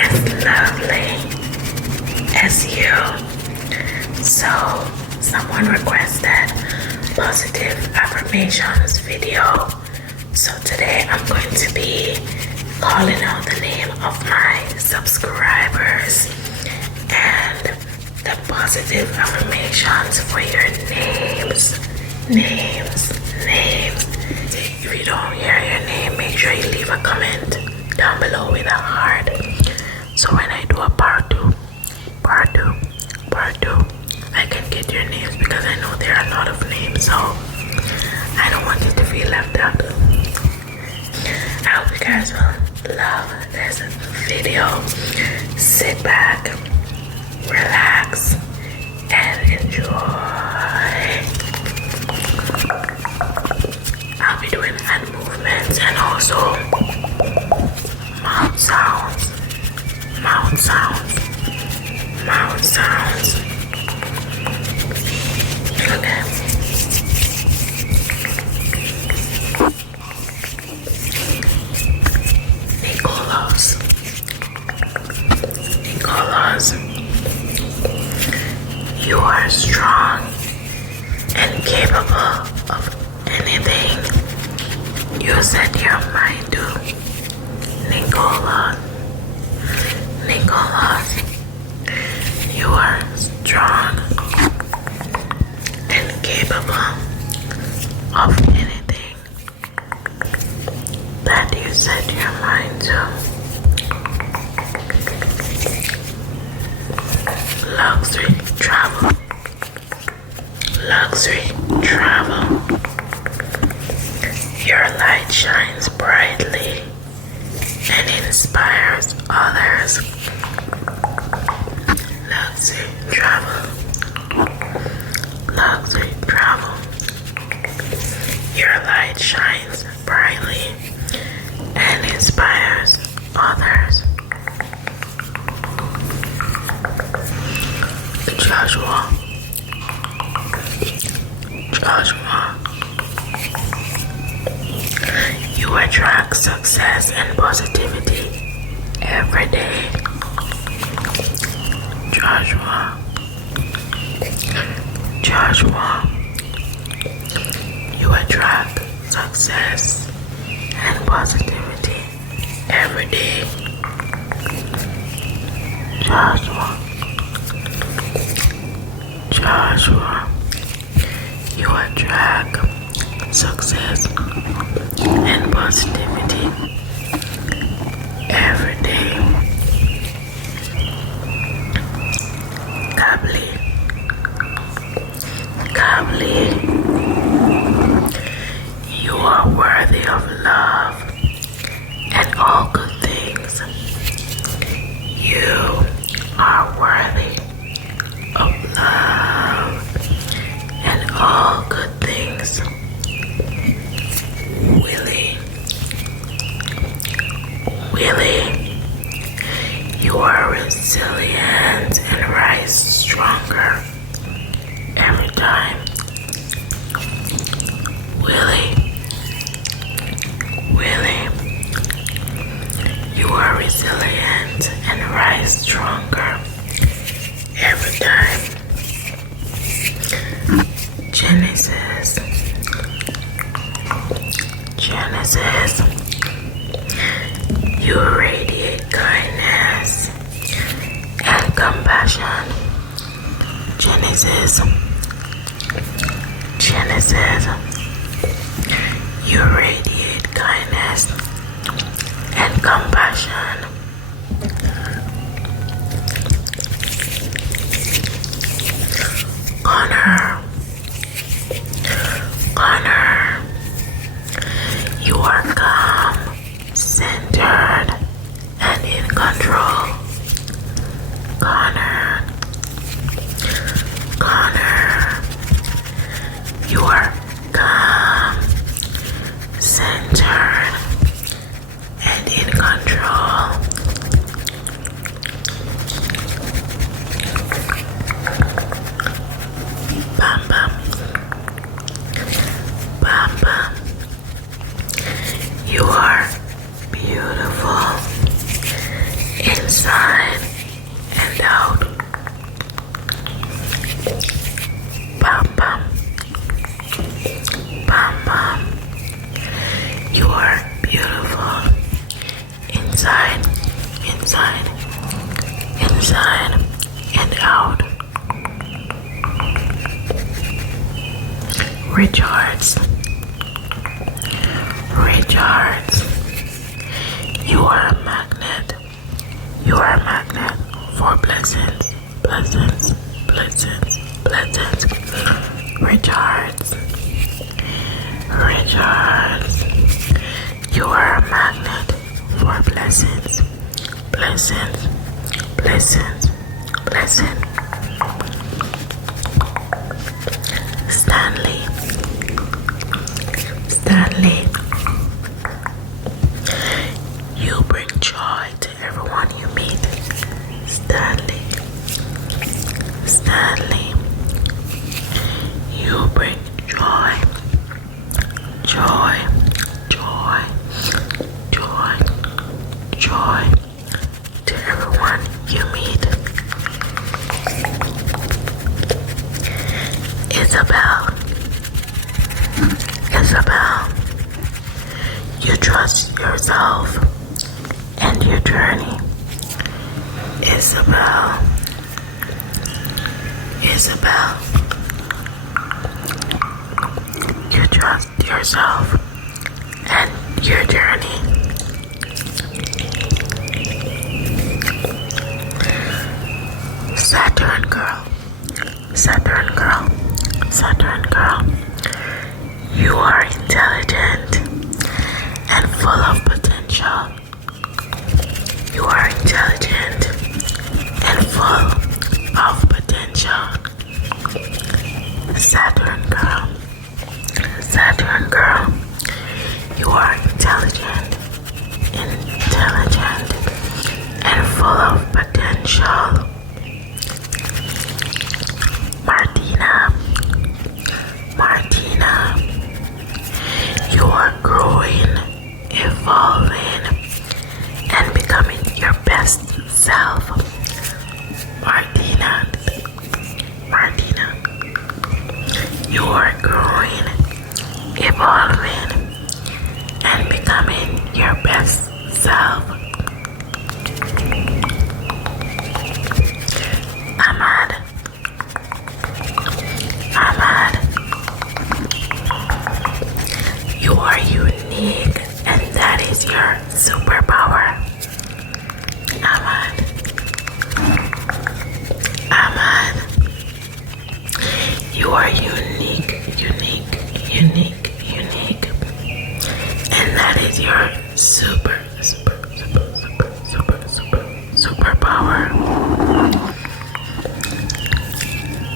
as lovely as you. So someone requested positive affirmations video. So today I'm going to be calling out the name of my subscribers and the positive affirmations for your names. If you don't hear your name, make sure you leave a comment down below with a heart. So when I do a part two, I can get your names because I know there are a lot of names, so I don't want you to feel left out. I hope you guys will love this video. Sit back, relax, and enjoy. I'll be doing hand movements and also mouth sounds. Okay. Nicholas, you are strong and capable of anything you set your mind to. Nicholas, you are strong and capable of anything that you set your mind to. Luxury travel. Your light shines brightly and inspires others. Luxury travel. Your light shines brightly and inspires others. Joshua, you attract success and positivity every day. Joshua, you attract success and positivity every day. Joshua, you attract success and positivity every day. Kabli, you are worthy of love and all good things. You are worthy of love and all good things. Willie, you are resilient and rise stronger every time. Willie, you are resilient and rise stronger every time. Genesis, you radiate kindness and compassion. Genesis, you radiate kindness and compassion. Connor, you are calm, centered, and in control. Connor, inside and out. Bum bum, bum bum. You are beautiful. Inside, inside, inside and out. Recharge, recharge. You are a magnet. You are a magnet for blessings, blessings, blessings, blessings. Recharge, recharge. You are a magnet for blessings, blessings, blessings, blessings. Stanley, Stanley. You bring joy to everyone you meet. Stanley, Stanley. You bring joy, joy, joy, joy, joy to everyone you meet. Isabel, Isabel. You trust yourself and your journey. Isabel, Isabel. You trust yourself and your journey. Saturn girl, Saturn girl, Saturn girl. You are intelligent and full of potential. You are intelligent and full of potential. Saturn girl, Saturn girl. You are intelligent, intelligent and full of potential. Martina, Martina. You are growing, evolving, and becoming your best self. Martina, Martina. You are growing, evolving, and becoming your best self. Ahmad, Ahmad. You are unique, and that is your superpower. Ahmad, Ahmad. You are unique, unique, unique, unique, and that is your superpower.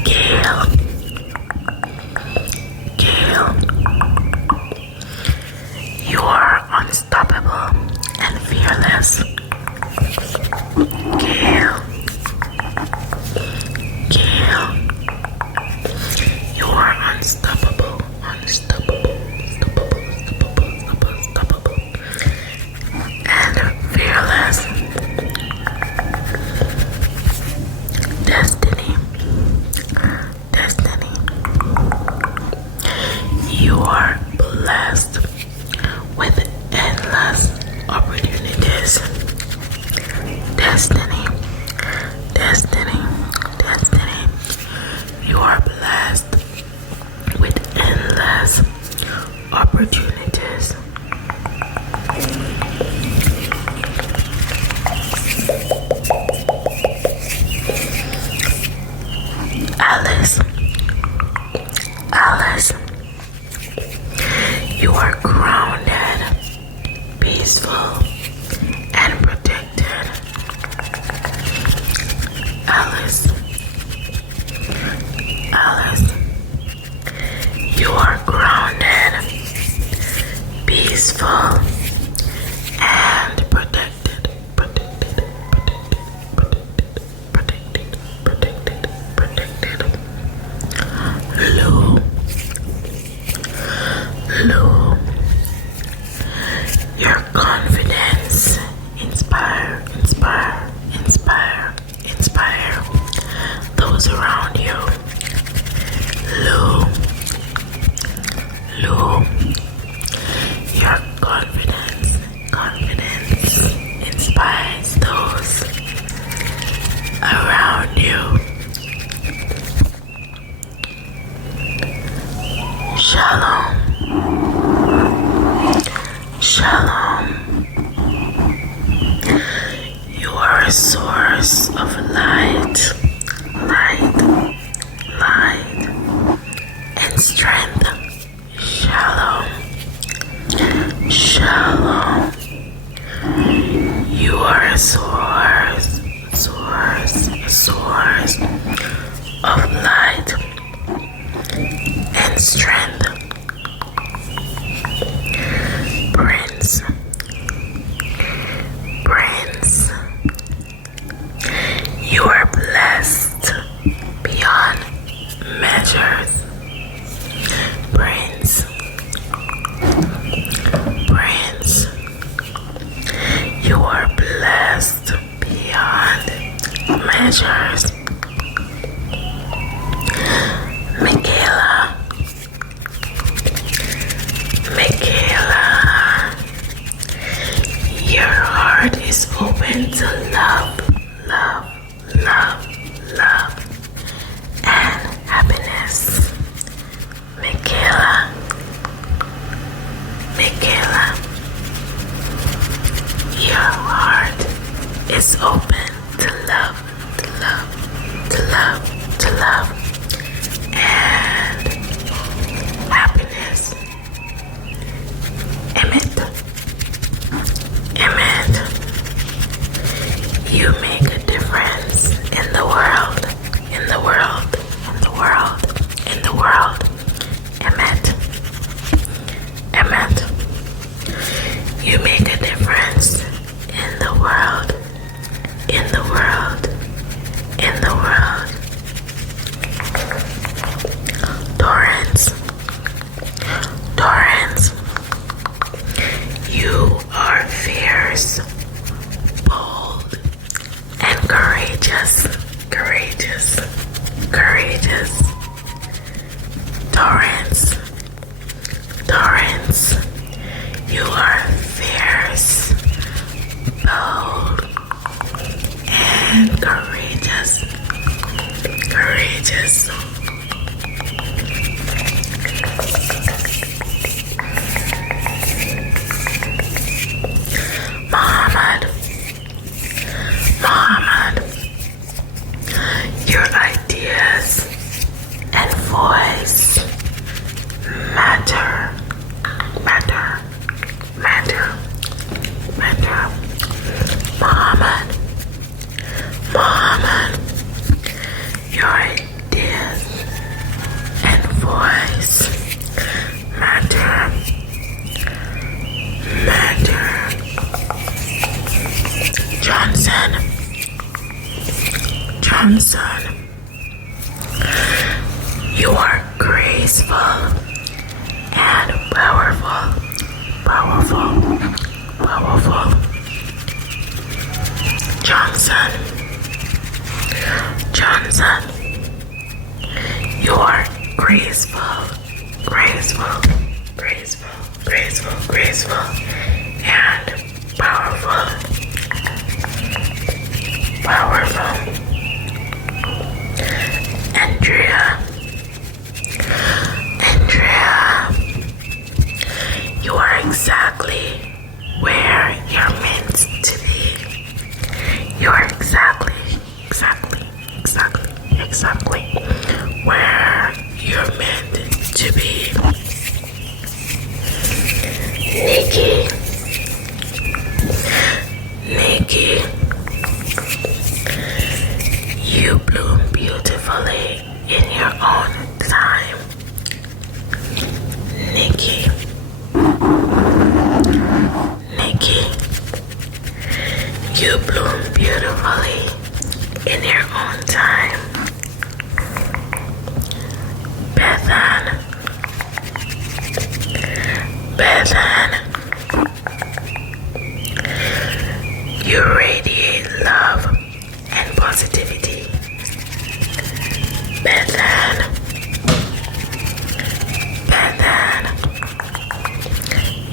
Gail, Gail. You are unstoppable and fearless. Gail, Gail. You are unstoppable, unstoppable, unstoppable, and fearless. Destiny, Destiny. You are blessed with endless opportunities. Destiny, Destiny, Destiny. You are blessed with endless opportunities. Alice, Alice. You are grounded, peaceful, and protected. source of light, light, light, and strength. Shalom, shalom. You are a source, source of light and strength. Prince, Prince, you are blessed beyond measures. Prince, Prince, you are blessed beyond measures. Michaela, Michaela, your heart is open to love, love, love, love, and happiness. Michaela, Michaela, your heart is open to love, to love, to love, to love, and happiness. Emmett, Emmett, you make a difference in the world, in the world, in the world, in the world. Emmett, Emmett, you make a difference in the world, in the world, in the world. Torrance, Torrance, you are fierce, bold, and courageous, courageous, courageous. Torrance, Torrance, you are fierce, bold, and courageous, courageous. Muhammad, Muhammad, your ideas and voice matter, matter, matter, matter. Muhammad, Muhammad, your ideas and voice matter, matter. Johnson, Johnson, you are graceful and powerful, powerful, powerful. Johnson, Johnson, you are graceful, graceful, graceful, graceful, graceful, and powerful, powerful. Andrea, Andrea, you are exactly where you're meant to be. You are exactly where you're meant to be. Nikki, Nikki, you bloom beautifully in your own time. Nikki, Nikki, you bloom beautifully in your own time. Bethan, Bethan, you radiate love and positivity. Bethan, Bethan,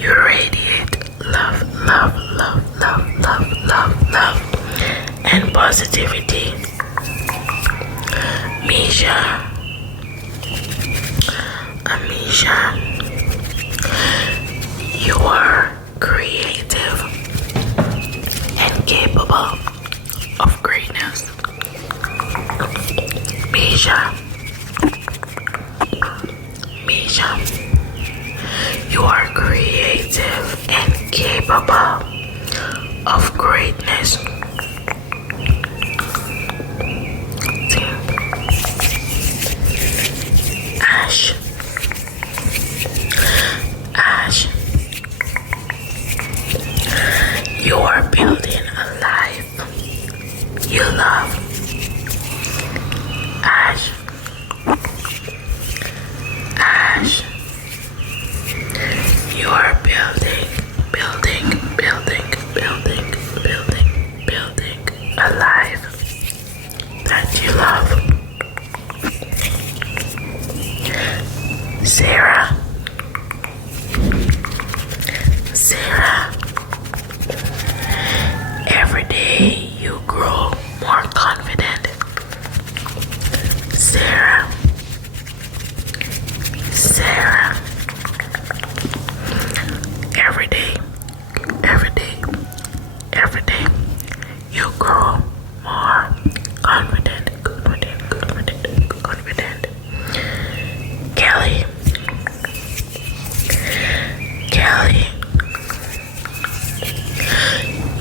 you radiate love, love, love, love, love, love, love, and positivity. Misha, Amisha, you are creative and capable of Misha. Misha. You are creative and capable of greatness. Ash. Ash. You are building a life you love. Ash. Ash. You are building a life that you love. Sarah. Sarah. Every day you grow more confident. Sarah. Sarah. Every day you grow more confident. Kelly. Kelly.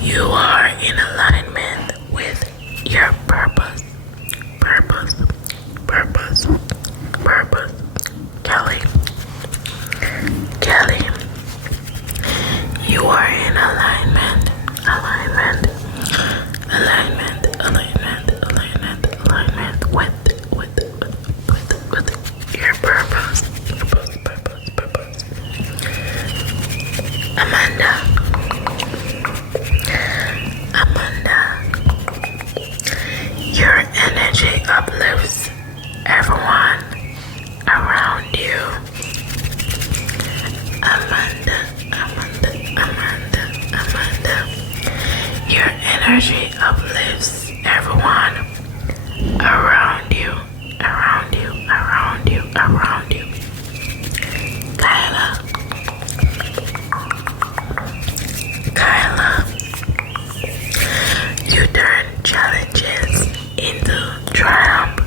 You are in alignment with your purpose. Kelly. Kelly. You are in alignment with your purpose. Amanda. Your energy uplifts everyone around you. Amanda. Your energy uplifts everyone around you. Kyla. You turn challenges into triumph.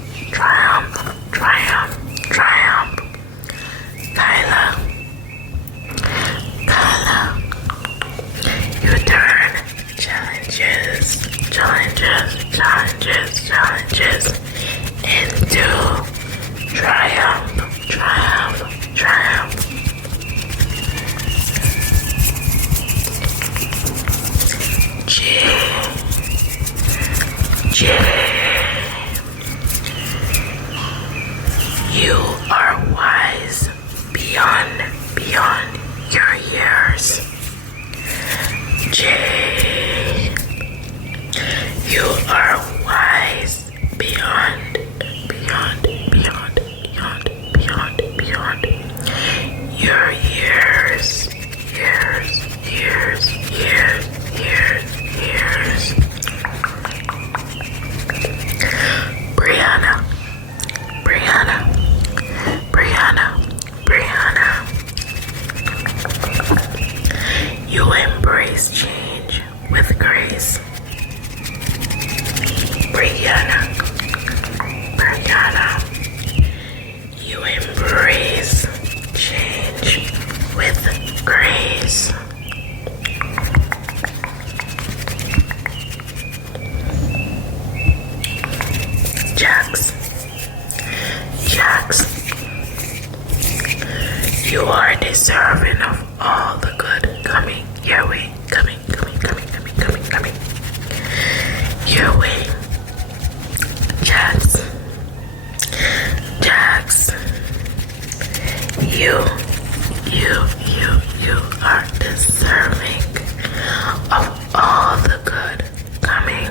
Kyla. You turn challenges into triumph. You are wise beyond your years. Jay. You are wise beyond your years. Brianna. You embrace change with grace. Brianna. You embrace change with grace. Jax. You are deserving of all the good coming your way. Your way. Jax. You are deserving of all the good coming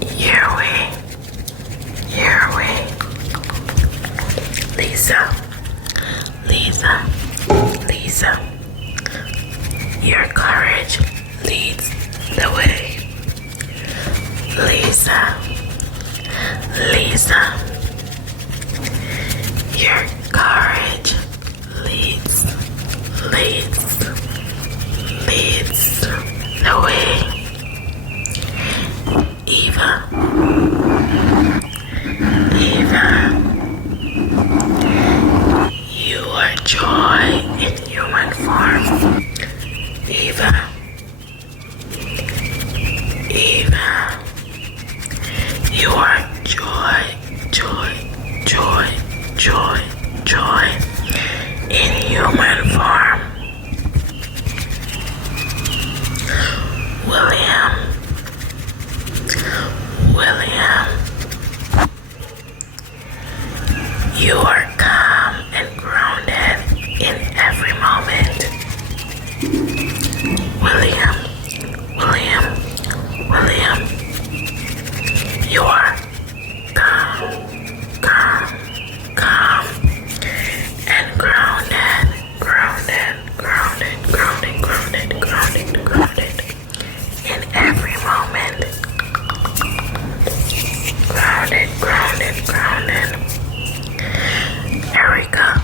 your way. Lisa, your courage leads the way. Lisa, your courage leads the way. Eva. You are joy, joy, joy, joy, joy in human form. William. You are calm and grounded in every moment. William. You are calm and grounded in every moment. Grounded. Erica.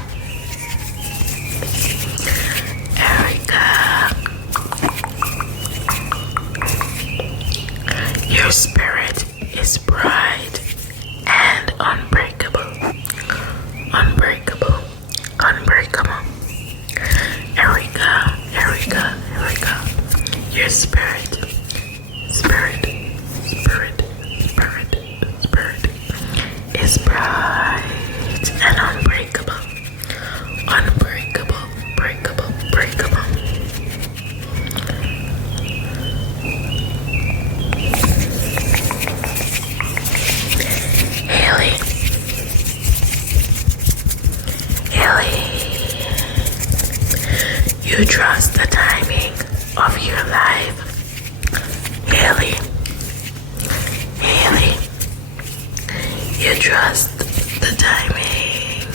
Your spirit is bright and unbreakable. Erica. Your spirit is bright and unbreakable. Breakable. Haley. You trust the timing of your life. Haley. You trust the timing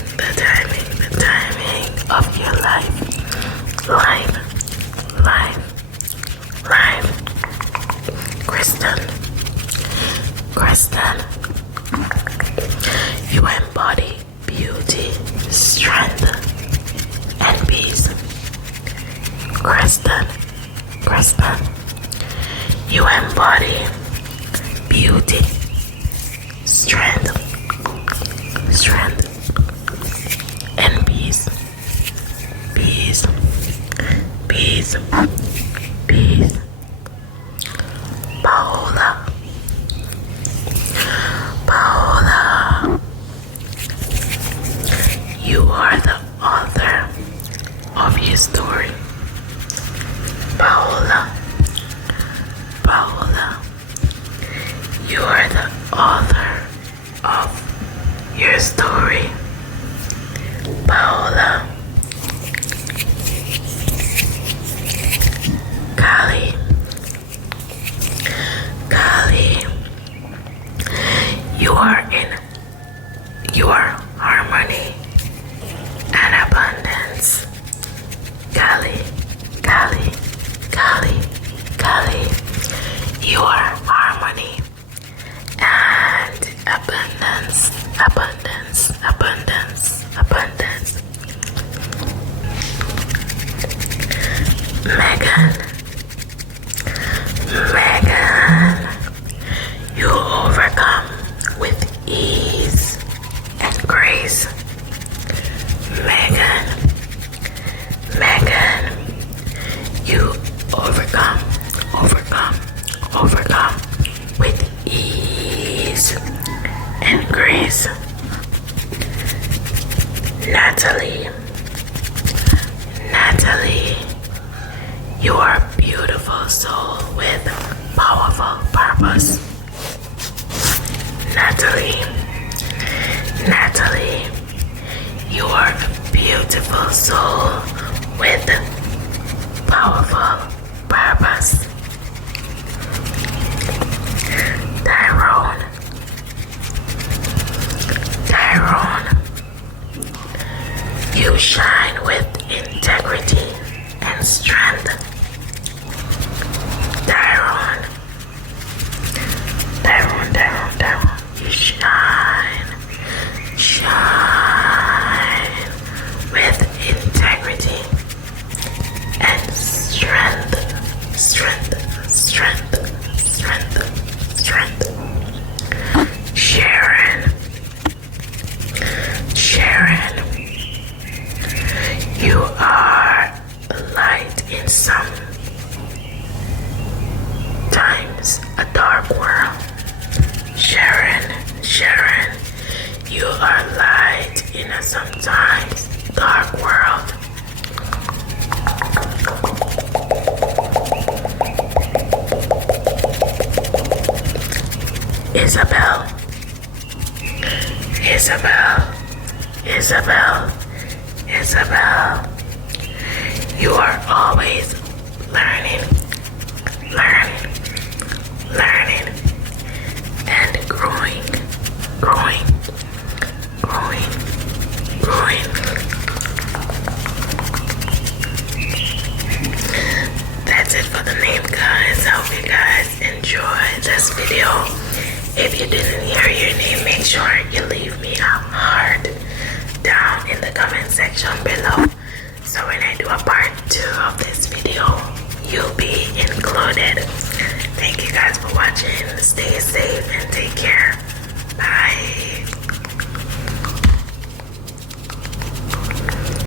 of your life. Kristen. You embody beauty, strength, and peace. Kristen. You embody beauty, strength, and peace. Paola. You are the author of your story. Paola. You are the author of your story. Paola. Kali. You are harmony and abundance. Kali. You are harmony and abundance. Megan. You overcome with ease and grace. Megan. You overcome with ease and grace. Natalie. You are a beautiful soul with powerful purpose. Natalie. You are a beautiful soul with powerful purpose. Tyrone. You shine with integrity and strength. Tyrone. You shine with integrity and strength. sometimes dark world. Isabel, Isabel, Isabel, Isabel. You are always learning, learning, learning, and growing, growing, growing, growing. That's it for the name, guys. I hope you guys enjoyed this video. If you didn't hear your name, make sure you leave me a heart down in the comment section below. So when I do a part 2 of this video, you'll be included. Thank you guys for watching. Stay safe and take